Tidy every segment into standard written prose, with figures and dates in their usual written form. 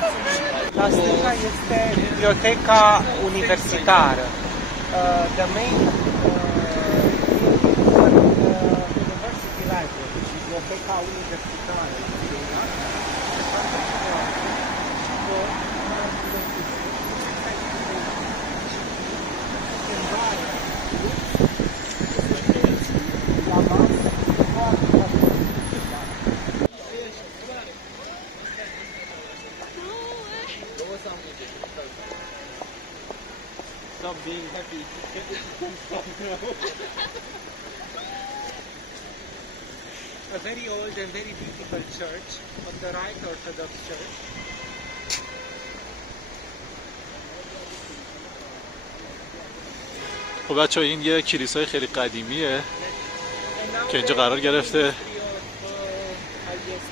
La stânga este biblioteca universitară. The main university library, biblioteca universitară. Stop being happy. A very old and very beautiful church of the Right Orthodox Church. خب بچه‌ها این یه کلیسای خیلی قدیمیه که اینجا قرار گرفته.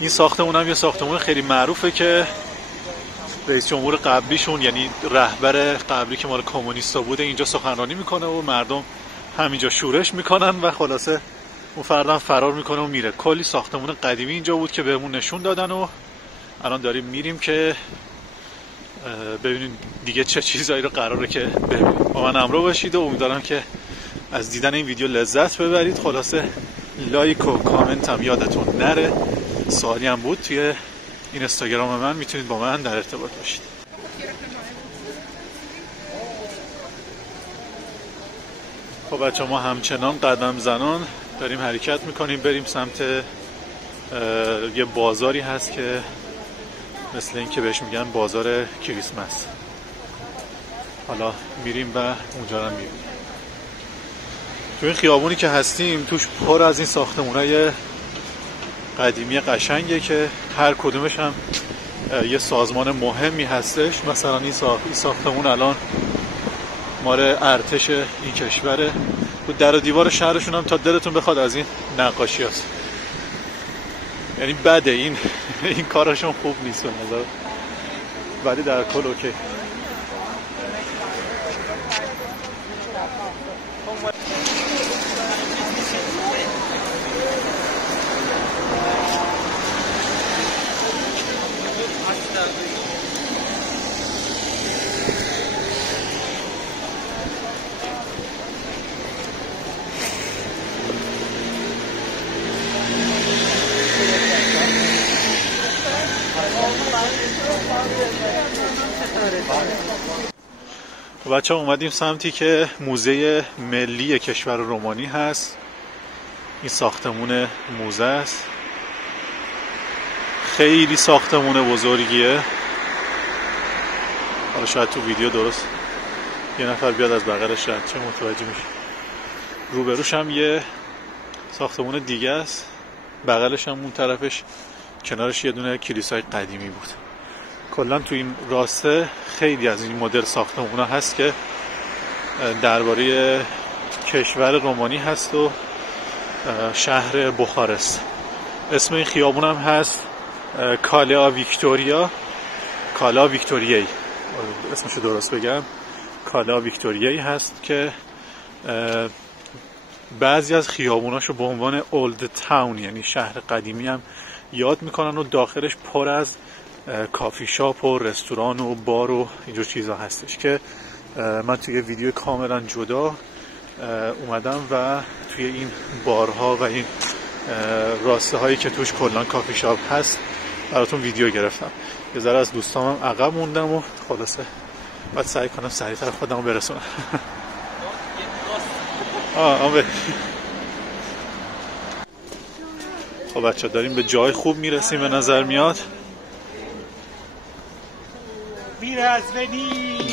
این ساختمون هم یه ساختمون خیلی معروفه که رئیس جمهور قبلیشون یعنی رهبر قبلی که مال کمونیستا بوده اینجا سخنرانی میکنه و مردم همینجا شورش میکنن و خلاصه اون فردم فرار میکنه و میره. کلی ساختمون قدیمی اینجا بود که بهمون نشون دادن و الان داریم میریم که ببینیم دیگه چه چیزایی رو قراره که ببینیم. با من همراه باشید و امیدوارم که از دیدن این ویدیو لذت ببرید. خلاصه لایک و کامنت هم یادتون نره. سوالی هم بود توی این اینستاگرام من، میتونید با من در ارتباط باشید. خب بچه ما همچنان قدم زنان داریم حرکت میکنیم بریم سمت یه بازاری هست که مثل این که بهش میگن بازار کریسمس. حالا میریم و اونجا رو میریم. تو این خیابونی که هستیم توش پر از این ساختمونای قدیمی قشنگه که هر کدومش هم یه سازمان مهمی هستش. مثلا این ساختمون الان مال ارتش این کشوره و در و دیوار شهرشون هم تا دلتون بخواد از این نقاشی هست. یعنی بده این کارشون خوب نیست به نظر، ولی در کل اوکی. بچه ها اومدیم سمتی که موزه ملی کشور رومانی هست. این ساختمون موزه است، خیلی ساختمون بزرگیه. حالا شاید تو ویدیو درست یه نفر بیاد از بغلش رد چه متوجه میشه. روبروش هم یه ساختمون دیگه است، بغلش هم اون طرفش کنارش یه دونه کلیسای قدیمی بود. کلا تو این راسته خیلی از این مدل ساختمونا هست که درباره کشور رومانی هست و شهر بخارست. اسم این خیابون هم هست کالا ویکتوریایی، اسمشو درست بگم کالا ویکتوریایی هست که بعضی از خیابوناشو به عنوان اولد تاون یعنی شهر قدیمی هم یاد میکنن و داخلش پر از کافی شاپ و رستوران و بار و اینجور چیزا هستش که من توی ویدیو کاملا جدا اومدم و توی این بارها و این راسته هایی که توش کلا کافی شاپ هست براتون ویدیو گرفتم. یه ذره از دوستامم عقب موندم و خلاصه باید سعی کنم سریعتر خودمو برسونم. خب بچه داریم به جای خوب میرسیم به نظر میاد.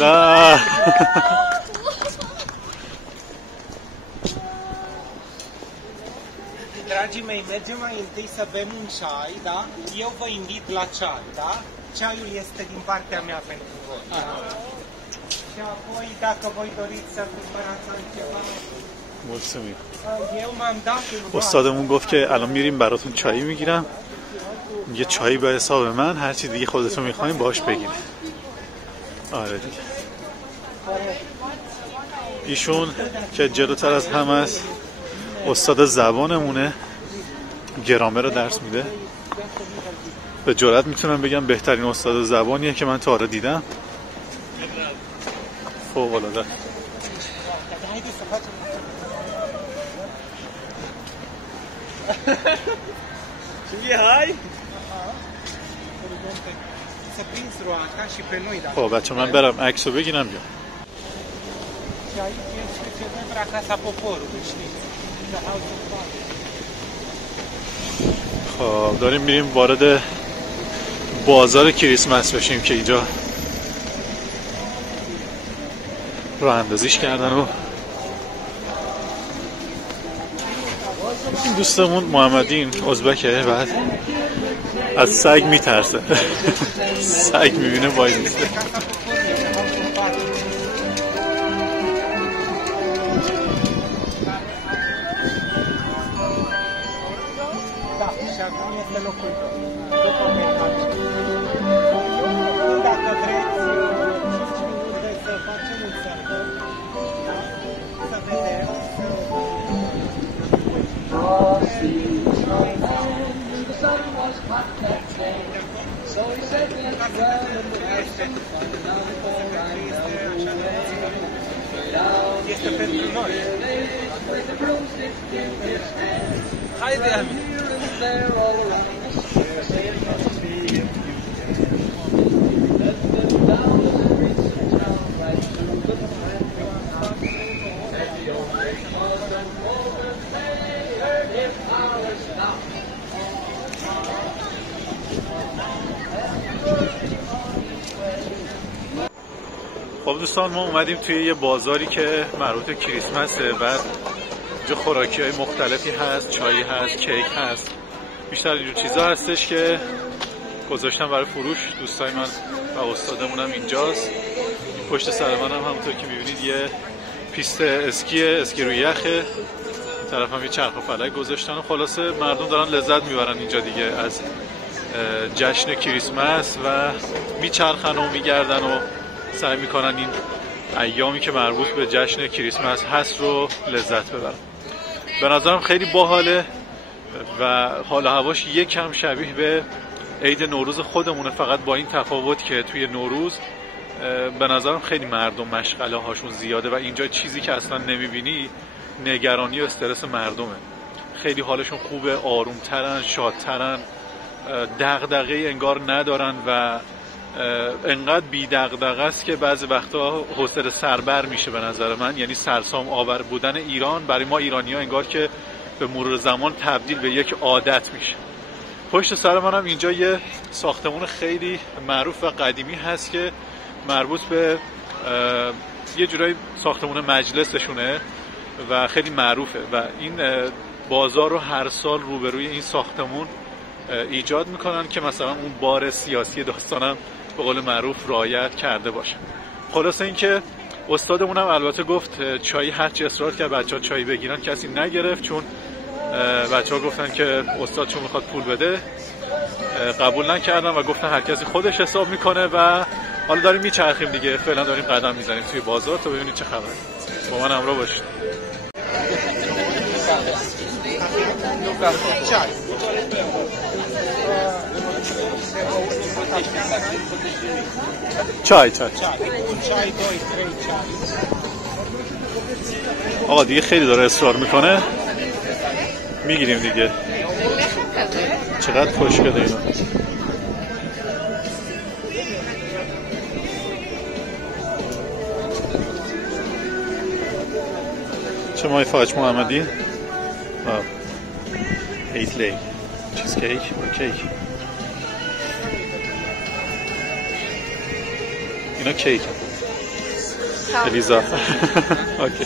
Da. Dragii mei, mergem mai întâi să bem un ceai, da? Eu vă invit la ceai, da? Ceaiul este din partea mea pentru voi. Da? Și apoi, dacă voi doriți să cumpărați altceva... Mulțumim. Eu m-am dat în استادمون گفت که الان میریم براتون چایی میگیرم. یه چایی به حساب من، هر چی دیگه خودتون میخواین باهاش بگیرید. آره دیگه. ایشون که جلوتر از همه است استاد زبانمونه، گرامر رو درس میده. به جرئت میتونم بگم بهترین استاد زبانیه که من تا حالا دیدم. فوق العاده. خب بچه من برم عکسو بگیرم بیام. خب داریم میریم وارد بازار کریسمس بشیم که اینجا راه اندازیش کردن و این دوستمون محمدین ازبکه، بعد از سگ میترسه. سگ میبینه وای میسته. خب دوستان ما اومدیم توی یه بازاری که مربوط به کریسمسه. بعد اینجا خوراکی های مختلفی هست، چایی هست، کیک هست، بیشتر اینجور چیزا هستش که گذاشتم برای فروش. دوستای من و استادمون هم اینجاست. پشت سر من هم همونطور که میبینید یه پیست اسکی روی یخه. این طرف هم یه چرخ و فلک گذاشتن و خلاصه مردم دارن لذت میبرن اینجا دیگه از جشن کریسمس و میچرخن و میگردن و سعی میکنن این ایامی که مربوط به جشن کریسمس هست رو لذت ببرن. به نظرم خیلی باحاله و حال هواش یکم شبیه به عید نوروز خودمونه، فقط با این تفاوت که توی نوروز به نظرم خیلی مردم مشغله هاشون زیاده و اینجا چیزی که اصلا نمیبینی نگرانی و استرس مردمه. خیلی حالشون خوبه، آرومترن، شادترن، دغدغه انگار ندارن و انقدر بی دغدغه است که بعضی وقتا حوصله سربر میشه به نظر من. یعنی سرسام آور بودن ایران برای ما ایرانی‌ها انگار که به مرور زمان تبدیل به یک عادت میشه. پشت سر منم اینجا یه ساختمون خیلی معروف و قدیمی هست که مربوط به یه جورایی ساختمون مجلسشونه و خیلی معروفه و این بازار رو هر سال روبروی این ساختمون ایجاد میکنن که مثلا اون بار سیاسی داستانم به قول معروف رعایت کرده باشه. خلاصه اینکه استادمونم البته گفت چای، هرچی اصرار کرد بچه‌ها چای بگیرن کسی نگرفت، چون بچه‌ها گفتن که استاد چون میخواد پول بده قبول نکردن و گفتن هر کسی خودش حساب میکنه و حالا داریم میچرخیم دیگه. فعلا داریم قدم میزنیم توی بازار تا ببینید چه خبره. با من همراه باشید. چای آقا دیگه خیلی داره اصرار میکنه، میگیریم دیگه. چقدر خوشگله اینا. چه مای فاج محمدی؟ ایتلی چیز کیک و کیک. اینا کیک الیزا. اوکی